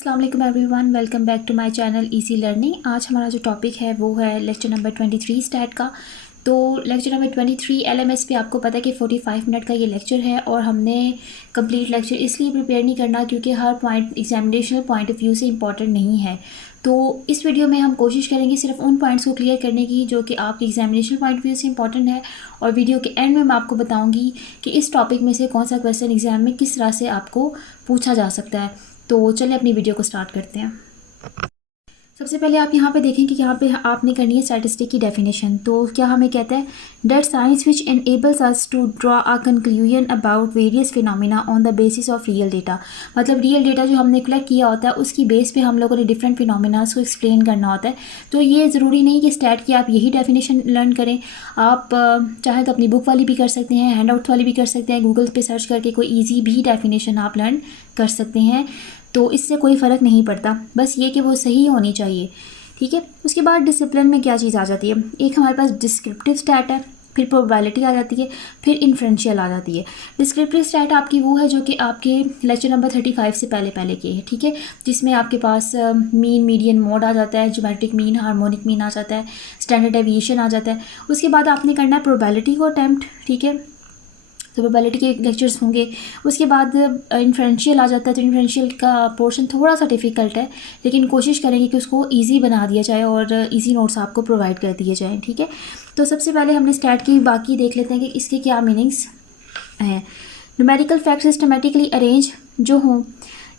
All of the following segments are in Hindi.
अस्सलाम वालेकुम everyone, welcome back to my channel easy learning. आज हमारा जो टॉपिक है वो है लेक्चर नंबर 23 स्टैट का। तो लेक्चर नंबर 23 एलएमएस पे आपको पता है कि 45 मिनट का ये लेक्चर है और हमने कंप्लीट लेक्चर इसलिए प्रिपेयर नहीं करना क्योंकि हर पॉइंट एग्जामिनेशनल पॉइंट ऑफ व्यू से इंपॉर्टेंट नहीं है। तो इस वीडियो में हम कोशिश करेंगे सिर्फ उन पॉइंट्स को क्लियर करने की जो कि आपके एग्जामिनेशनल पॉइंट ऑफ व्यू से इंपॉर्टेंट है, और वीडियो के एंड में मैं आपको बताऊंगी कि इस टॉपिक में से कौन सा क्वेश्चन एग्जाम में किस तरह से आपको पूछा जा सकता है। तो चलिए अपनी वीडियो को स्टार्ट करते हैं। सबसे पहले आप यहाँ पे देखें कि यहाँ पे आपने करनी है स्टैटिस्टिक की डेफिनेशन। तो क्या हमें कहता है, that science which enables us to draw a conclusion about various phenomena on the basis of real data. मतलब रियल डेटा जो हमने कलेक्ट किया होता है उसकी बेस पे हम लोगों ने डिफरेंट फिनोमिनास को एक्सप्लेन करना होता है। तो ये ज़रूरी नहीं कि स्टैट की आप यही डेफिनेशन लर्न करें, आप चाहे तो अपनी बुक वाली भी कर सकते हैं, हैंड आउट वाली भी कर सकते हैं, गूगल पे सर्च करके कोई ईजी भी डेफिनेशन आप लर्न कर सकते हैं। तो इससे कोई फ़र्क नहीं पड़ता, बस ये कि वो सही होनी चाहिए, ठीक है। उसके बाद डिसिप्लिन में क्या चीज़ आ जाती है, एक हमारे पास डिस्क्रिप्टिव स्टैट है, फिर प्रोबेबिलिटी आ जाती है, फिर इन्फ्रेंशियल आ जाती है। डिस्क्रिप्टिव स्टैट आपकी वो है जो कि आपके लेक्चर नंबर 35 से पहले के है, ठीक है, जिसमें आपके पास मीन मीडियन मोड आ जाता है, ज्योमेट्रिक मीन, हार्मोनिक मीन आ जाता है, स्टैंडर्ड डेविएशन आ जाता है। उसके बाद आपने करना है प्रोबेबिलिटी को अटैम्प्ट, ठीक है, तो प्रोबेबिलिटी के लेक्चर्स होंगे। उसके बाद इन्फ्रेंशियल आ जाता है, तो इन्फ्रेंशियल का पोर्शन थोड़ा सा डिफ़िकल्ट है, लेकिन कोशिश करेंगे कि उसको इजी बना दिया जाए और इजी नोट्स आपको प्रोवाइड कर दिए जाएँ, ठीक है। तो सबसे पहले हमने स्टैट की बाकी देख लेते हैं कि इसके क्या मीनिंग्स हैं। न्यूमेरिकल फैक्ट सिस्टमेटिकली अरेंज जो हों,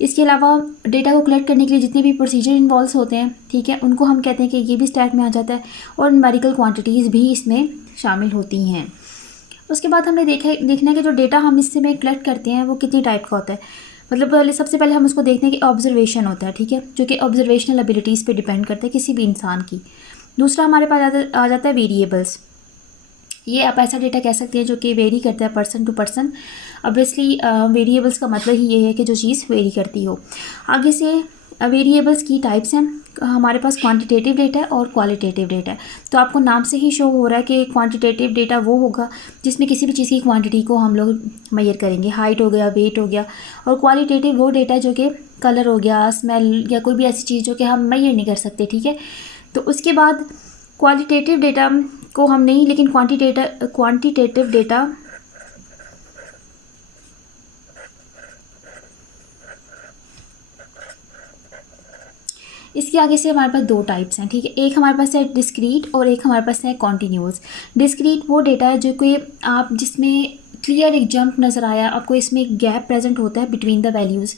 इसके अलावा डेटा को कलेक्ट करने के लिए जितने भी प्रोसीजर इन्वॉल्व होते हैं, ठीक है, उनको हम कहते हैं कि ये भी स्टैट में आ जाता है, और न्यूमेरिकल क्वांटिटीज़ भी इसमें शामिल होती हैं। उसके बाद हमने देखना है कि जो डेटा हम इससे में कलेक्ट करते हैं वो कितनी टाइप का होता है। मतलब सबसे पहले हम उसको देखते हैं कि ऑब्जर्वेशन होता है, ठीक है, जो कि ऑब्जर्वेशनल एबिलिटीज़ पे डिपेंड करता है किसी भी इंसान की। दूसरा हमारे पास आ जाता है वेरिएबल्स। ये आप ऐसा डेटा कह सकते हैं जो कि वेरी करता है person to person. Obviously variables का मतलब ही ये है कि जो चीज़ वेरी करती हो। आगे से वेरिएबल्स की टाइप्स हैं, हमारे पास क्वांटिटेटिव डेटा है और क्वालिटेटिव डेटा है। तो आपको नाम से ही शो हो रहा है कि क्वांटिटेटिव डेटा वो होगा जिसमें किसी भी चीज़ की क्वांटिटी को हम लोग मेजर करेंगे, हाइट हो गया, वेट हो गया। और क्वालिटेटिव वो डेटा जो कि कलर हो गया, स्मेल या कोई भी ऐसी चीज़ जो कि हम मेजर नहीं कर सकते, ठीक है। तो उसके बाद क्वालिटेटिव डेटा को हम नहीं, लेकिन क्वांटिटेटिव डेटा इसके आगे से हमारे पास दो टाइप्स हैं, ठीक है। एक हमारे पास है डिस्क्रीट और एक हमारे पास है कॉन्टीन्यूस। डिस्क्रीट वो डेटा है जो कि आप जिसमें क्लियर एक जंप नज़र आया, आपको इसमें एक गैप प्रेजेंट होता है बिटवीन द वैल्यूज़।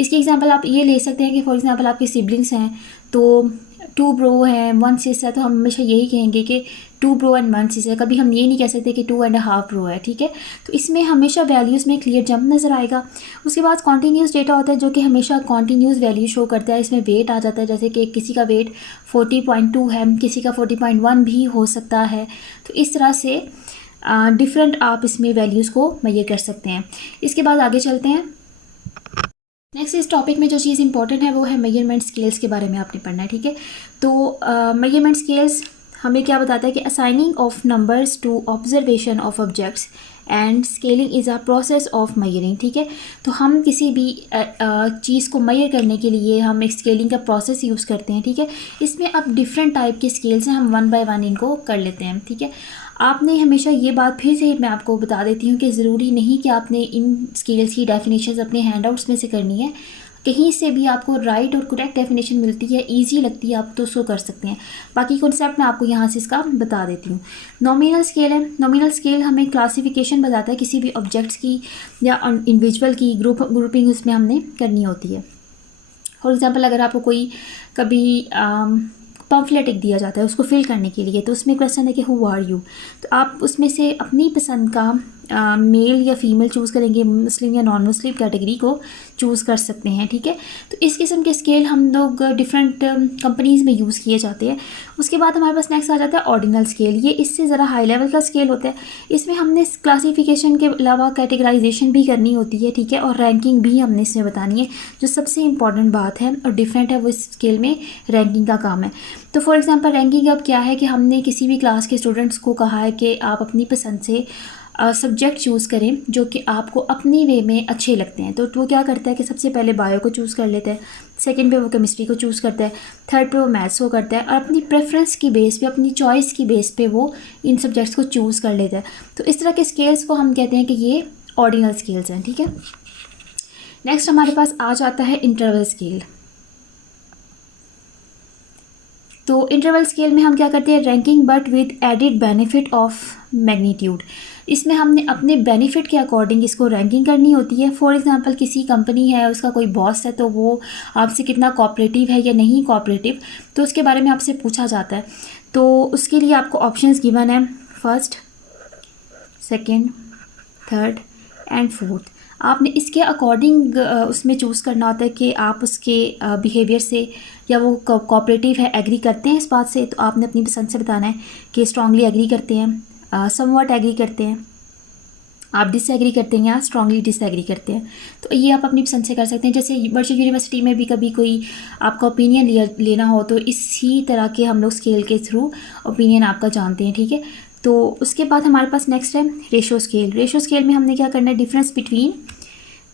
इसकी एग्जांपल आप ये ले सकते हैं कि फॉर एग्जांपल आपके सिबलिंग्स हैं, तो 2 ब्रो हैं 1 सिस है, तो हम हमेशा यही कहेंगे कि 2 ब्रो एंड 1 सिस है, कभी हम ये नहीं कह सकते कि 2.5 ब्रो है, ठीक है। तो इसमें हमेशा वैल्यूज़ में क्लियर जंप नज़र आएगा। उसके बाद कॉन्टीन्यूस डेटा होता है जो कि हमेशा कॉन्टीन्यूस वैल्यू शो करता है। इसमें वेट आ जाता है, जैसे कि किसी का वेट 40.2 है, किसी का 40.1 भी हो सकता है। तो इस तरह से डिफरेंट आप इसमें वैल्यूज़ को मेजर कर सकते हैं। इसके बाद आगे चलते हैं। नेक्स्ट इस टॉपिक में जो चीज़ इंपॉर्टेंट है वो है मेजरमेंट स्केल्स के बारे में आपने पढ़ना है, ठीक है। तो मेजरमेंट स्केल्स हमें क्या बताता है कि assigning of numbers to observation of objects and scaling is a process of measuring, ठीक है। तो हम किसी भी चीज़ को मेजर करने के लिए हम एक स्केलिंग का प्रोसेस यूज़ करते हैं, ठीक है। इसमें अब डिफरेंट टाइप के स्केल्स हैं, हम 1 बाय 1 इनको कर लेते हैं, ठीक है। आपने हमेशा ये बात फिर से मैं आपको बता देती हूँ कि ज़रूरी नहीं कि आपने इन स्केल्स की डेफिनेशंस अपने हैंडआउट्स में से करनी है, कहीं से भी आपको राइट और करेक्ट डेफिनेशन मिलती है, इजी लगती है, आप तो उसको कर सकते हैं। बाकी कॉन्सेप्ट मैं आपको यहाँ से इसका बता देती हूँ। नॉमिनल स्केल है, नॉमिनल स्केल हमें क्लासिफिकेशन बताता है किसी भी ऑब्जेक्ट्स की या इंडिविजुअल की ग्रुपिंग उसमें हमने करनी होती है। फॉर एग्ज़ाम्पल अगर आपको कोई कभी पम्फलेट एक दिया जाता है उसको फिल करने के लिए, तो उसमें क्वेश्चन है कि हु आर यू, तो आप उसमें से अपनी पसंद का मेल या फीमेल चूज़ करेंगे, मुस्लिम या नॉन मुस्लिम कैटेगरी को चूज़ कर सकते हैं, ठीक है। तो इस किस्म के स्केल हम लोग डिफरेंट कंपनीज़ में यूज़ किए जाते हैं। उसके बाद हमारे पास नेक्स्ट आ जाता है ऑर्डिनल स्केल। ये इससे ज़रा हाई लेवल का स्केल होता है। इसमें हमने क्लासिफिकेशन के अलावा कैटेगराइजेशन भी करनी होती है, ठीक है, और रैंकिंग भी हमने इसमें बतानी है। जो सबसे इंपॉर्टेंट बात है और डिफरेंट है वो इस स्केल में रैंकिंग का काम है। तो फॉर एग्ज़ाम्पल रैंकिंग अब क्या है कि हमने किसी भी क्लास के स्टूडेंट्स को कहा है कि आप अपनी पसंद से सब्जेक्ट चूज़ करें जो कि आपको अपनी वे में अच्छे लगते हैं। तो वो क्या करता है कि सबसे पहले बायो को चूज़ कर लेता है, सेकंड पे वो केमिस्ट्री को चूज़ करता है, थर्ड पे वो मैथ्स को करता है, और अपनी प्रेफरेंस की बेस पे, अपनी चॉइस की बेस पे वो इन सब्जेक्ट्स को चूज़ कर लेता है। तो इस तरह के स्केल्स को हम कहते हैं कि ये ऑर्डिनल स्केल्स हैं, ठीक है। नेक्स्ट हमारे पास आ जाता है इंटरवल स्केल। तो इंटरवल स्केल में हम क्या करते हैं, ranking but with added benefit of magnitude. इसमें हमने अपने बेनिफिट के अकॉर्डिंग इसको रैंकिंग करनी होती है। फॉर एग्जांपल किसी कंपनी है, उसका कोई बॉस है, तो वो आपसे कितना कोऑपरेटिव है या नहीं कोऑपरेटिव, तो उसके बारे में आपसे पूछा जाता है। तो उसके लिए आपको ऑप्शंस गिवन है, first, second, third and fourth. आपने इसके अकॉर्डिंग उसमें चूज़ करना होता है कि आप उसके बिहेवियर से, या वो कोऑपरेटिव है, एग्री करते हैं इस बात से, तो आपने अपनी पसंद से बताना है कि स्ट्रांगली एग्री करते हैं, समवॉट एग्री करते हैं, आप डिसएग्री करते हैं, या स्ट्रांगली डिसएग्री करते हैं। तो ये आप अपनी पसंद से कर सकते हैं। जैसे वर्चुअल यूनिवर्सिटी में भी कभी कोई आपका ओपिनियन लेना हो तो इसी तरह के हम लोग स्केल के थ्रू ओपिनियन आपका जानते हैं, ठीक है। तो उसके बाद हमारे पास नेक्स्ट है रेशो स्केल। रेशो स्केल में हमने क्या करना है, डिफरेंस बिटवीन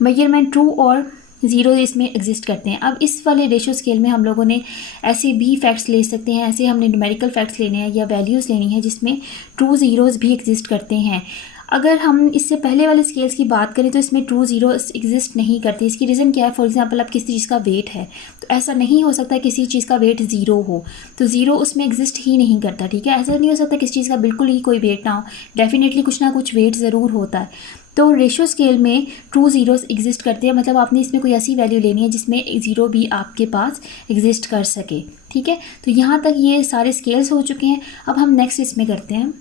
मेजरमेंट ट्रू और ज़ीरो इसमें एग्जिस्ट करते हैं। अब इस वाले रेशो स्केल में हम लोगों ने ऐसे भी फैक्ट्स ले सकते हैं, ऐसे हमने न्यूमेरिकल फैक्ट्स लेने हैं या वैल्यूज़ लेनी है जिसमें ट्रू ज़ीरोज़ भी एग्जिस्ट करते हैं। अगर हम इससे पहले वाले स्केल्स की बात करें तो इसमें ट्रू ज़ीरो एग्जिस्ट नहीं करती। इसकी रीज़न क्या है, फॉर एग्जांपल अब किसी चीज़ का वेट है, तो ऐसा नहीं हो सकता किसी चीज़ का वेट ज़ीरो हो, तो ज़ीरो उसमें एग्जिस्ट ही नहीं करता, ठीक है। ऐसा नहीं हो सकता किसी चीज़ का बिल्कुल ही कोई वेट ना हो, डेफिनेटली कुछ ना कुछ वेट ज़रूर होता है। तो रेशो स्केल में ट्रू ज़ीरोज़ एग्जिस्ट करते हैं, मतलब आपने इसमें कोई ऐसी वैल्यू लेनी है जिसमें ज़ीरो भी आपके पास एग्जिस्ट कर सके, ठीक है। तो यहाँ तक ये सारे स्केल्स हो चुके हैं। अब हम नेक्स्ट इसमें करते हैं।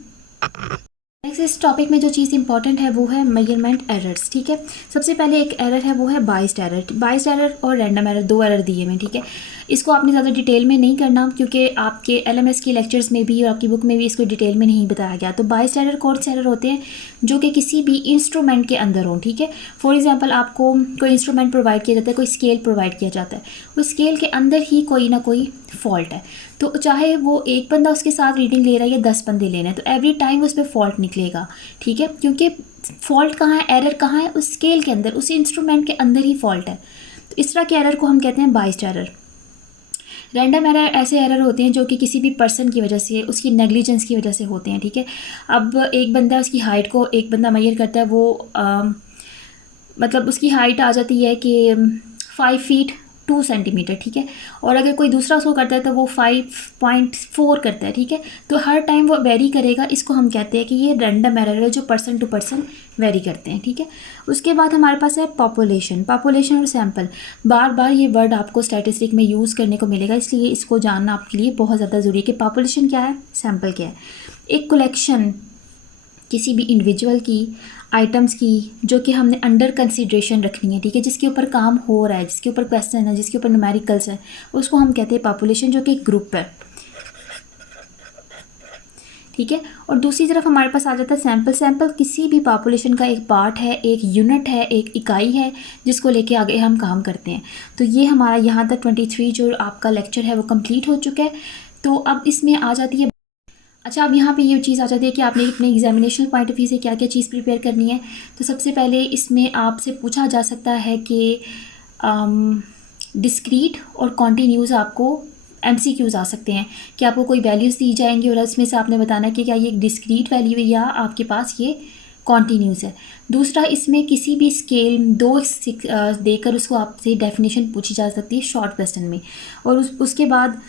नेक्स्ट इस टॉपिक में जो चीज़ इंपॉर्टेंट है वो है मेजरमेंट एरर्स, ठीक है। सबसे पहले एक एरर है वो है बाइस्ड एरर। बाइस्ड एरर और रैंडम एरर, दो एरर दिए हुए हैं, ठीक है। इसको आपने ज़्यादा डिटेल में नहीं करना क्योंकि आपके एलएमएस की लेक्चर्स में भी और आपकी बुक में भी इसको डिटेल में नहीं बताया गया। तो बाइस्ड एरर कौन से एरर होते हैं, जो कि किसी भी इंस्ट्रूमेंट के अंदर हों, ठीक है। फॉर एग्जाम्पल आपको कोई इंस्ट्रूमेंट प्रोवाइड किया जाता है, कोई स्केल प्रोवाइड किया जाता है, उस स्केल के अंदर ही कोई ना कोई फॉल्ट है। तो चाहे वो एक बंदा उसके साथ रीडिंग ले रहा है या 10 बंदे ले रहे हैं, तो एवरी टाइम उस पर फॉल्ट निकलेगा, ठीक है। क्योंकि फॉल्ट कहाँ है, एरर कहाँ है, उस स्केल के अंदर, उस इंस्ट्रूमेंट के अंदर ही फॉल्ट है। तो इस तरह के एरर को हम कहते हैं बाइस्ड एरर। रैंडम एरर ऐसे एरर होते हैं जो कि किसी भी पर्सन की वजह से, उसकी नेग्लिजेंस की वजह से होते हैं, ठीक है। अब एक बंदा, उसकी हाइट को एक बंदा मेजर करता है, वो मतलब उसकी हाइट आ जाती है कि 5 फीट 2 सेंटीमीटर, ठीक है। और अगर कोई दूसरा उसको करता है तो वो 5.4 करता है, ठीक है। तो हर टाइम वो वेरी करेगा। इसको हम कहते हैं कि ये रैंडम एरर है जो पर्सन टू पर्सन वेरी करते हैं, ठीक है। उसके बाद हमारे पास है पॉपुलेशन। पॉपुलेशन और सैम्पल, बार बार ये वर्ड आपको स्टैटिस्टिक में यूज़ करने को मिलेगा, इसलिए इसको जानना आपके लिए बहुत ज़्यादा ज़रूरी है कि पॉपुलेशन क्या है, सैम्पल क्या है। एक कलेक्शन किसी भी इंडिविजुअल की आइटम्स की जो कि हमने अंडर कंसिड्रेशन रखनी है, ठीक है, जिसके ऊपर काम हो रहा है, जिसके ऊपर क्वेश्चन है, जिसके ऊपर न्यूमेरिकल्स है, उसको हम कहते हैं पॉपुलेशन, जो कि एक ग्रुप है, ठीक है। और दूसरी तरफ हमारे पास आ जाता है सैम्पल। सैम्पल किसी भी पॉपुलेशन का एक पार्ट है, एक यूनिट है, एक इकाई है जिसको लेके आगे हम काम करते हैं। तो ये हमारा यहाँ तक 23 जो आपका लेक्चर है वो कंप्लीट हो चुका है। तो अब इसमें आ जाती है, अच्छा, अब यहाँ पे ये चीज़ आ जाती है कि आपने अपने एग्जामिनेशन पॉइंट ऑफ व्यू से क्या क्या चीज़ प्रिपेयर करनी है। तो सबसे पहले इसमें आपसे पूछा जा सकता है कि डिस्क्रीट और कॉन्टीन्यूज़ आपको MCQs आ सकते हैं कि आपको कोई वैल्यूज़ दी जाएंगी और उसमें से आपने बताना है कि क्या ये एक डिस्क्रीट वैल्यू है या आपके पास ये कॉन्टीन्यूज़ है। दूसरा, इसमें किसी भी स्केल 2 देकर उसको आपसे डेफिनेशन पूछी जा सकती है शॉर्ट क्वेश्चन में। और उसके बाद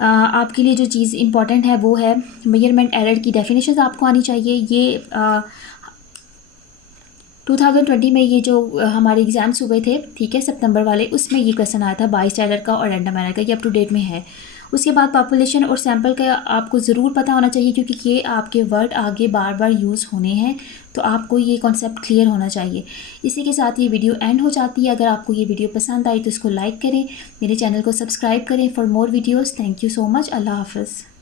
आपके लिए जो चीज़ इंपॉर्टेंट है वो है मेजरमेंट एरर की डेफिनेशंस आपको आनी चाहिए। ये 2020 में ये जो हमारे एग्ज़ाम्स हुए थे, ठीक है, सितंबर वाले, उसमें ये क्वेश्चन आया था बाइस्ड एरर का और रैंडम एरर का, ये अप टू डेट में है। उसके बाद पॉपुलेशन और सैम्पल का आपको ज़रूर पता होना चाहिए क्योंकि ये आपके वर्ड आगे बार बार यूज़ होने हैं, तो आपको ये कॉन्सेप्ट क्लियर होना चाहिए। इसी के साथ ये वीडियो एंड हो जाती है। अगर आपको ये वीडियो पसंद आई तो इसको लाइक करें, मेरे चैनल को सब्सक्राइब करें for more videos. Thank you so much. अल्लाह हाफ़िज़।